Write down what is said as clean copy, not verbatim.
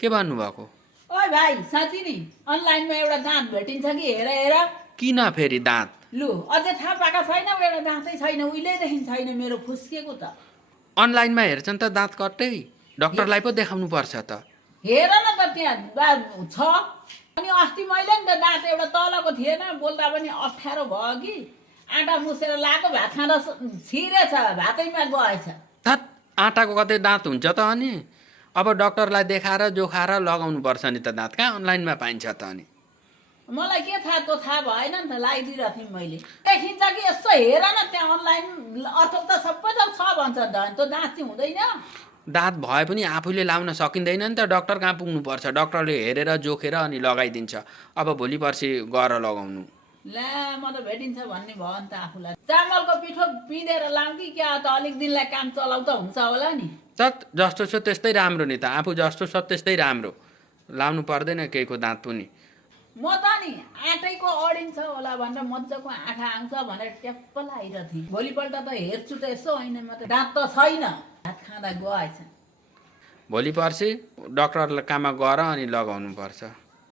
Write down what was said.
के भन्नुभएको? ओइ भाइ साँच्ची नि अनलाइनमा एउटा दाँत भेटिन्छ कि हेर हेर। किन फेरि दाँत? लु अझै थाहा पाएको छैन एउटा दाँतै छैन, उहिलेदेखि छैन मेरो फुस्किएको त। अनलाइनमा हेर्छन् त दाँत कट्टै, डक्टरलाई पो देखाउनु पर्छ त। हेर न त त्यहाँ छ। अनि अस्ति मैले नि त दाँत एउटा तलको थिएन, बोल्दा पनि अप्ठ्यारो भयो कि आँटा मुसेर लगाएको, भात खाँदा छिरेछ, भातैमा गएछ। थत आँटाको कतै दाँत हुन्छ त अनि? अब डक्टरलाई देखाएर जोखाएर लगाउनु पर्छ नि त दाँत, कहाँ अनलाइनमा पाइन्छ त अनि? मलाई के थाहा, त्यो थाहा भएन नि त, लगाइदिरहेको थिएँ मैले। देखिन्छ कि यसो हेर न त्यहाँ अनलाइन, अथवा त सबै त छ भन्छ त, त्यो दाँत चाहिँ हुँदैन। दाँत भए पनि आफूले लाउन सकिँदैन नि त, डक्टर कहाँ पुग्नुपर्छ, डक्टरले हेरेर जोखेर अनि लगाइदिन्छ। अब भोलि पर्सि गएर लगाउनु। ला म त भेटिन्छ भन्ने भयो नि त आफूलाई। चामलको पिठो पिँधेर लाउँ कि क्या, त अलिक दिनलाई काम चलाउ त हुन्छ होला नि। तत जस्तो छ त्यस्तै राम्रो नि त, आफू जस्तो छ त्यस्तै राम्रो, लाउनु पर्दैन केहीको दाँत पनि। म त नि आँटैको अडिन्छ होला भनेर मजाको आँखा आउँछ भनेर ट्याप्प लगाइरहेको थिएँ। भोलिपल्ट त हेर्छु त यसो, होइन म त दाँत त छैन, भात खाँदा गएछ। भोलि पर्सि डक्टर कहाँमा गएर अनि लगाउनु पर्छ।